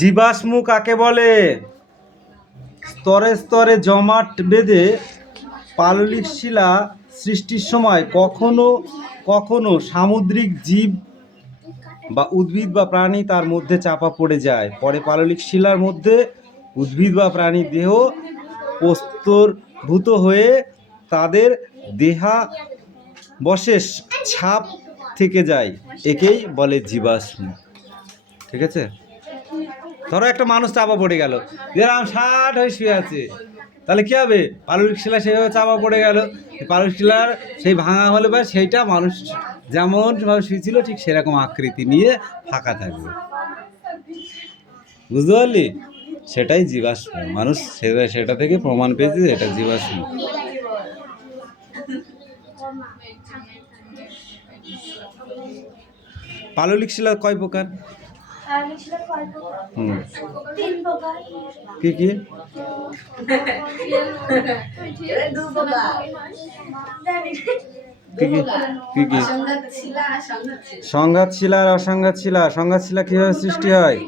জীবাশ্ম কাকে বলে? স্তরে স্তরে জমাট বেঁধে পাললিক শিলা সৃষ্টির সময় কখনো কখনো সামুদ্রিক জীব বা উদ্ভিদ বা প্রাণী তার মধ্যে চাপা পড়ে যায়। পরে পাললিক শিলার মধ্যে উদ্ভিদ বা প্রাণীর দেহ প্রস্তরভূত হয়ে তাদের দেহাবশেষ ছাপ থেকে যায়। একেই বলে জীবাশ্ম। ঠিক আছে? ধরো একটা মানুষ চাপা পড়ে গেল, যেরকম 60 হয়ে শুয়ে আছে, তাহলে কি হবে? পাললিক শিলা সেইভাবে চাপা পড়ে গেল, পাললিক শিলার সেই ভাঙা হলে বা সেইটা মানুষ যেমন ভাবে শুয়েছিল ঠিক সেরকম আকৃতি নিয়ে ফাঁকা থাকবে। বুঝতে পারলি? সেটাই জীবাশ্ম। মানুষ সেটা থেকে প্রমাণ পেয়েছে এটা জীবাশ্ম। পাললিক শিলা কয় প্রকার? কি কি? সংঘাত শিলা আর অসংঘাত শিলা। সংঘাত শিলা কিভাবে সৃষ্টি হয়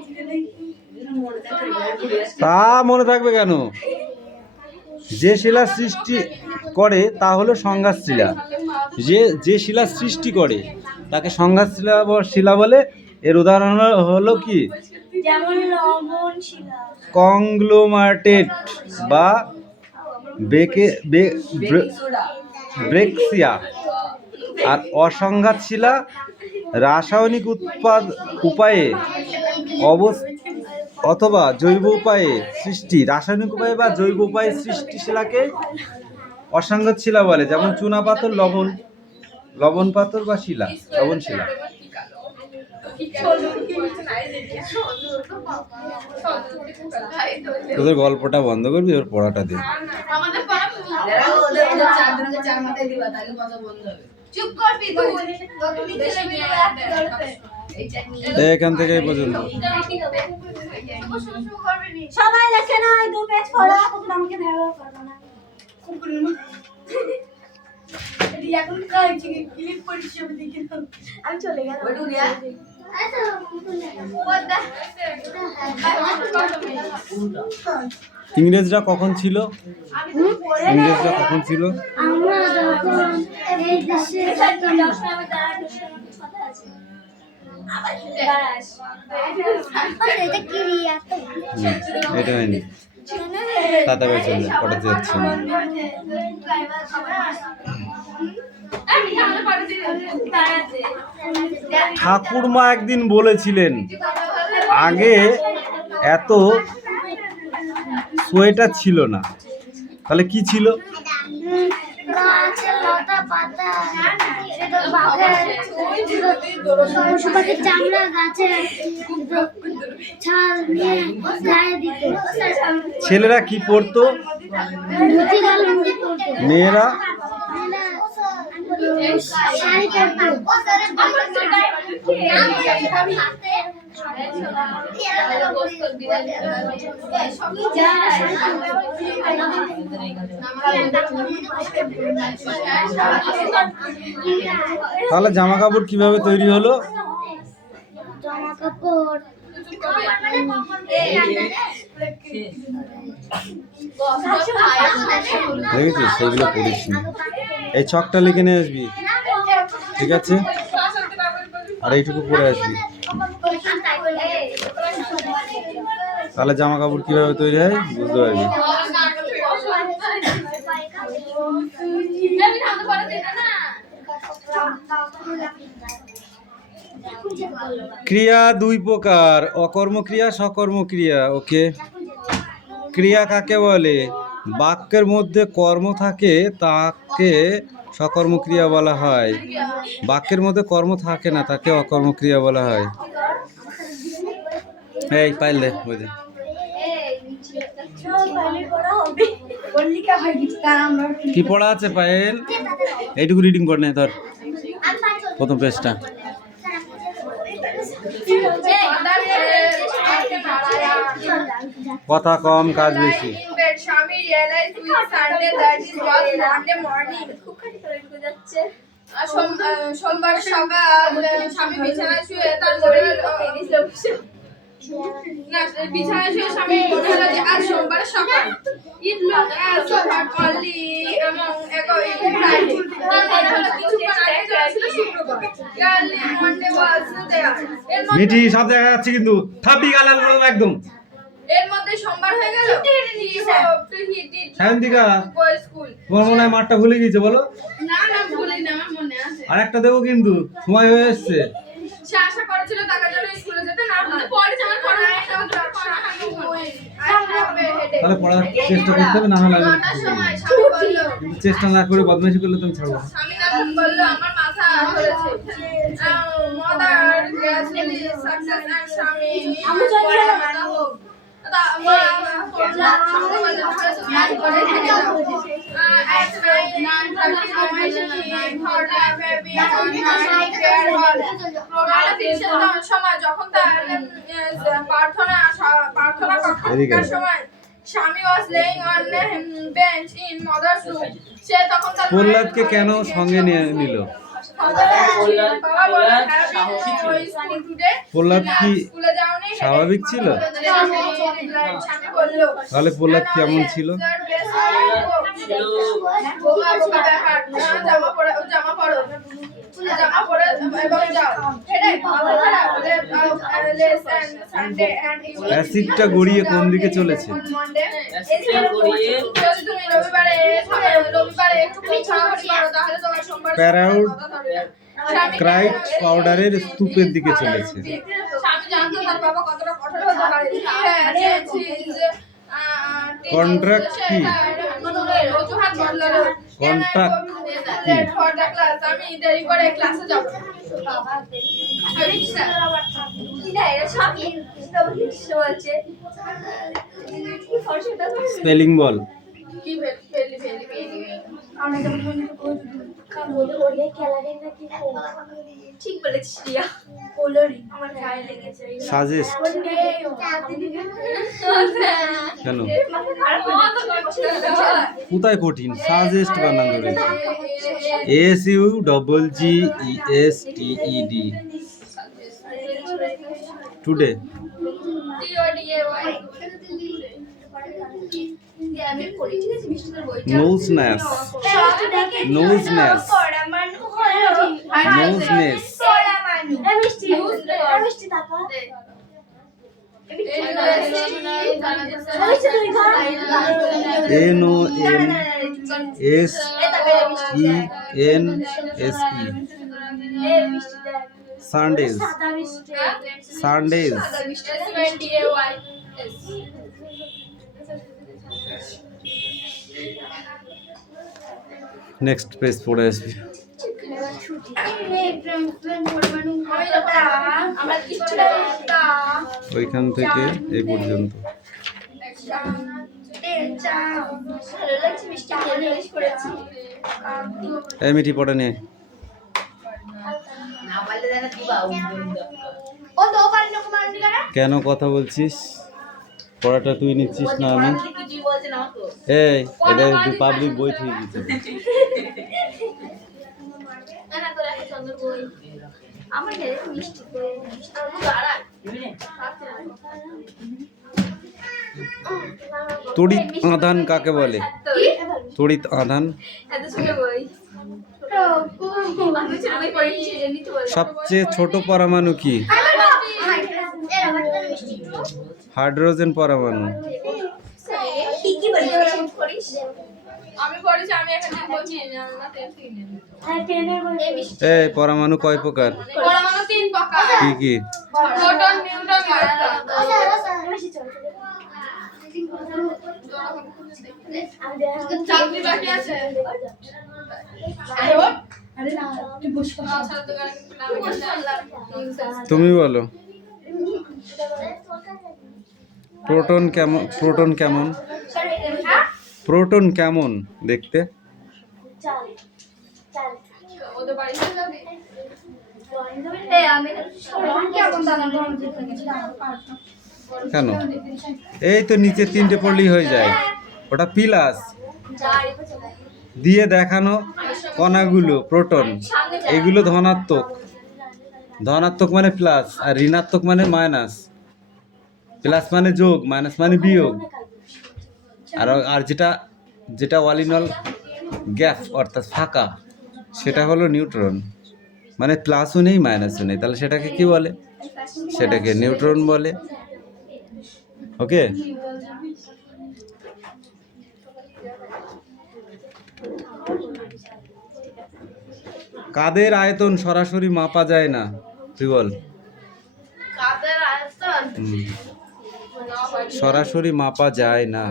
তা মনে থাকবে কেন? যে শিলা সৃষ্টি করে তা হলো সংঘাত শিলা। যে শিলা সৃষ্টি করে তাকে সংঘাত শিলা বলে। এর উদাহরণ হলো কি? কংগ্লোমারেট বা ব্রেক্সিয়া। আর অসংঘাত শিলা রাসায়নিক উপায়ে অথবা জৈব উপায়ে সৃষ্টি। রাসায়নিক উপায়ে বা জৈব উপায়ে সৃষ্টি শিলাকে অসংঘাত শিলা বলে। যেমন চুনা পাথর, লবণ পাথর বা লবণ শিলা। তোদের গল্পটা বন্ধ করবি, ওর পড়াটা দে। এখান থেকে এই পর্যন্ত সবাই লেখে না, 2 পেজ পড়া, তখন আমাকে ভেবে করবে না। এখন কাজ ক্লিক পরিচয় দেখি না, আমি চলে গেলাম। ইংরেজরা কখন ছিল? ইংরেজরা কখন ছিল? আমরা যখন এই দেশে এটা হয়নি, তাড়াতাড়ি চলে পড়াতে যাচ্ছে না। ঠাকুরমা একদিন বলেছিলেন, আগে এত সোয়েটার ছিল না। তাহলে কি ছিল? ছেলেরা কি পরতো? মেয়েরা তাহলে জামা কাপড় কিভাবে তৈরি হলো? জামা কাপড় দেখেছিস? সেইগুলো পড়িস না। এই ছকটা লিখে নিয়ে আসবি, ঠিক আছে? আর এইটুকু পরে আসবি, তাহলে জামা কাপড় কিভাবে তৈরি হয় বুঝতে পারবি। ক্রিয়া 2 প্রকার, অকর্মক্রিয়া, সকর্মক্রিয়া। ওকে, ক্রিয়া কাকে বলে? বাক্যের মধ্যে কর্ম থাকে তাকে সকর্মক্রিয়া বলা হয়। বাক্যের মধ্যে কর্ম থাকে না তাকে অকর্মক্রিয়া বলা হয়। এই পাইলে বুঝে কি পড়া আছে পায়েল? এইটুকু রিডিং পড় নে, ধর প্রথম পেজটা। কথা কম কাজ বেশি। that Shami realized with Sunday that it was Monday morning. খুব খাটি করে ঢুকে যাচ্ছে সোমবার সকাল স্বামী বিছানায় শুয়ে তার মনে হলো না বিছানায় শুয়ে স্বামী মনে হলো যে আজ সোমবার সকাল ইট look as only among Friday তার মনে হলো কিছুক্ষণ আগে ছিল শুক্রবার early Monday was there Mithi সব দেখা যাচ্ছে কিন্তু থাপি গালাল করে দেবো একদম। এর মধ্যে সোমবার হয়ে গেল সায়ন্তিকা স্কুল তোমার মনে হয় মাঠটা ভুলে গিয়েছে বলো। না ভুলি না আমার মনে আছে আর একটা দেবো কিন্তু সময় হয়ে এসছে। সে আশা করেছিল টাকা জন্য স্কুলে যেতে না হলে পরে যেমন পড়া তাহলে পড়ার চেষ্টা করতে হবে, না হলে আমি নটার সময় স্বামী বলল কিন্তু চেষ্টা না করে বদমাইশি করলে তুমি ছাড়বো না। স্বামী তখন বলল আমার মাথা ধরেছে মাদার গ্যাস সাকসেস এন্ড স্বামী আমি জানি না। মাথা হোক তা মা স্বামী বলল ম্যাচ করে থেকে যাও at night 9:30 সময় she thought that baby on my prayer hall সময় যখন তার প্রার্থনা কক্ষের সময় স্বামী was laying on a bench in mother's room সে তখন তার প্রহ্লাদকে কেন সঙ্গে নিয়ে নিল? প্রহ্লাদ কি স্বাভাবিক ছিল? তাহলে প্রহ্লাদ কেমন ছিল? অ্যাসিডটা গড়িয়ে কোন দিকে চলেছে? প্যারাউড পাউডারের স্তূপের দিকে চলেছে। কন্ট্রাক্ট কি? কন্ট্রাক্ট কি? আমি দেরি করে ক্লাসে যাব স্পেলিং বল। কি ঠিক বলেছিস রিয়া কোলরি আমার গায়ে লেগেছে সাজেস্ট কেন? কোথায় কঠিন? সাজেস্ট বানান ধরেছে। SUGGESTED টুডে নোজনেস নোজনেস নোজনেস NONSENSE Sundays Sundays next page পড়ে আসবি। ওইখান থেকে এই পর্যন্ত। এই মিঠি পড়ে নে। কেন কথা বলছিস? পড়াটা তুই নিচ্ছিস না আমি? এই এটা পাবলিক বই ঠিক আছে। তড়িৎ আধান কাকে বলে? তড়িৎ আধান সবচেয়ে ছোট পরমাণু কি? হাইড্রোজেন পরমাণু। আমি পড়েছি আমি এখন বলছি এই পরমাণু কয় প্রকার? পরমাণু 3 প্রকার। কি কি? প্রোটন নিউট্রন চাকরি বাকি আছে। তুমি বলো। প্রোটন কেমন? প্রোটন কেমন? প্রোটন কেমন দেখতে? কেন? এই তো নিচে 3টে পড়লেই হয়ে যায়। ওটা প্লাস দিয়ে দেখানো কণাগুলো প্রোটন, এগুলো ধনাত্মক। ধনাত্মক মানে প্লাস আর ঋণাত্মক মানে মাইনাস। প্লাস মানে যোগ, মাইনাস মানে বিয়োগ। আর আর যেটা যেটা অল ইন অল গ্যাপ অর্থাৎ ফাঁকা, সেটা হলো নিউট্রন। মানে প্লাসও নেই মাইনাসও নেই, তাহলে সেটাকে কি বলে? সেটাকে নিউট্রন বলে। ওকে, কাদের আয়তন সরাসরি মাপা যায় না? তুই বল। কাদের আয়তন হুম, সরাসরি মাপা যায় না।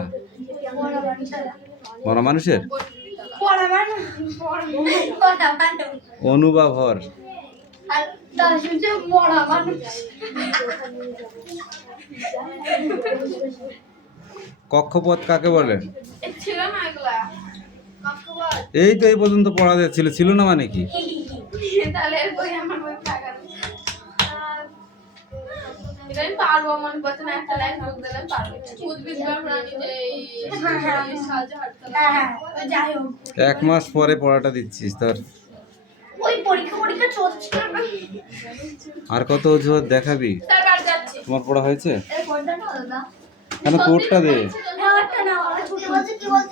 বড় মানুষের অনু বা ভর। কক্ষপথ কাকে বলে? ছিল না এগুলা কক্ষপথ। এই তো এই পর্যন্ত পড়া যাচ্ছিল, ছিল না মানে কি? তাহলে এর বই আমার বই ফাঁকা নেই। এটা আমি পারবো মনে করতে না, একটা লাইন যোগ দিলে পারবো। উদ্ভিদ বা প্রাণী যে এই সাহায্য হাঁটতে যাই হোক, 1 মাস পরে পড়াটা দিচ্ছিস তোর। ওই পরীক্ষা চলছে। আর কত অজুহাত দেখাবি? স্যার বাড়ি যাচ্ছি। তোমার পড়া হয়েছে? এই ফোনটা না দাদা, কেন তোরটা দে। না, ওটা না, ওরা ছোট বাচ্চা কি বলছে?